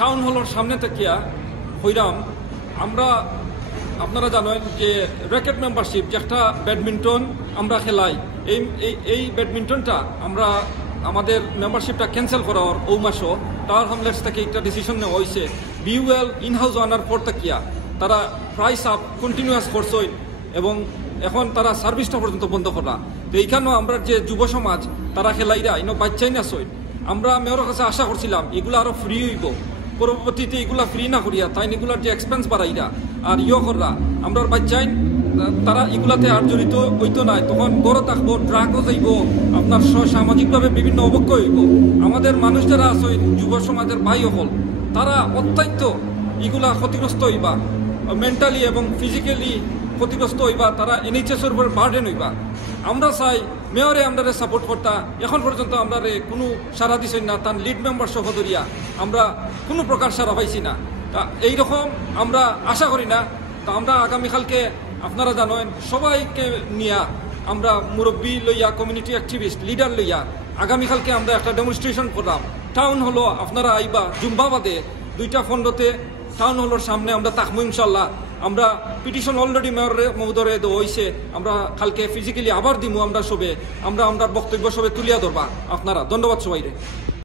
Town হলের সামনে থেকে হইরাম আমরা আপনারা জানেন যে র্যাকেট মেম্বারশিপ যেটা ব্যাডমিন্টন আমরা খেলাই এই ব্যাডমিন্টনটা আমরা আমাদের মেম্বারশিপটা ক্যান্সেল করার ও মাসও টাওয়ার হামলেটস থেকে একটা ডিসিশন নেওয়া হয়েছে বিউএল ইনহাউস আনার পর তাকিয়া তারা প্রাইস আপ কন্টিনিউয়াস করছই এবং এখন তারা সার্ভিসটা পর্যন্ত বন্ধ করা তো এইখানেও আমরা যে যুব সমাজ তারা খেলাইরা ইনো বাচ্চাই না সই আমরা মেয়রের কাছে আশা করছিলাম এগুলো আরো ফ্রি হইব পরবর্তীতে এগুলা ফ্রি না করিয়া তাই এগুলার যে এক্সপেন্স বাড়াইরা আর কররা আমরা বাচ্চাই তারা এগুলাতে আর জড়িত হইতো নাই তখন গড় থাকবো ড্রাগও যাইব আপনার সামাজিকভাবে বিভিন্ন অবক্ষয় হইব আমাদের মানুষ যারা আছে যুব সমাজের ভাই হল তারা অত্যন্ত এগুলা ক্ষতিগ্রস্ত হইবা মেন্টালি এবং ফিজিক্যালি ক্ষতিগ্রস্ত হইবা তারা এনএইচএস এর উপর বার্ডেন হইবা আমরা চাই মেয়রে আমরা সাপোর্ট করতা এখন পর্যন্ত আমরা কোনো সারা দিছি না তার লিড মেম্বার সহ ধরিয়া আমরা কোনো প্রকার সারা পাইছি না তা এইরকম আমরা আশা করি না তা আমরা আগামীকালকে আপনারা জানেন সবাইকে নিয়া আমরা মুরব্বী লইয়া কমিউনিটি অ্যাক্টিভিস্ট লিডার লইয়া আগামীকালকে আমরা একটা ডেমনস্ট্রেশন করলাম টাউন হলো আপনারা আইবা জুম্বাবাদে 2টা ফন্ডতে টাউন হলের সামনে আমরা থাকবো ইনশাল্লাহ আমরা পিটিশন অলরেডি মেয়র মহোদয়ে হয়েছে আমরা কালকে ফিজিক্যালি আবার দিমু আমরা সবে আমরা বক্তব্য সবে তুলিয়া ধরবা আপনারা ধন্যবাদ সবাই রে।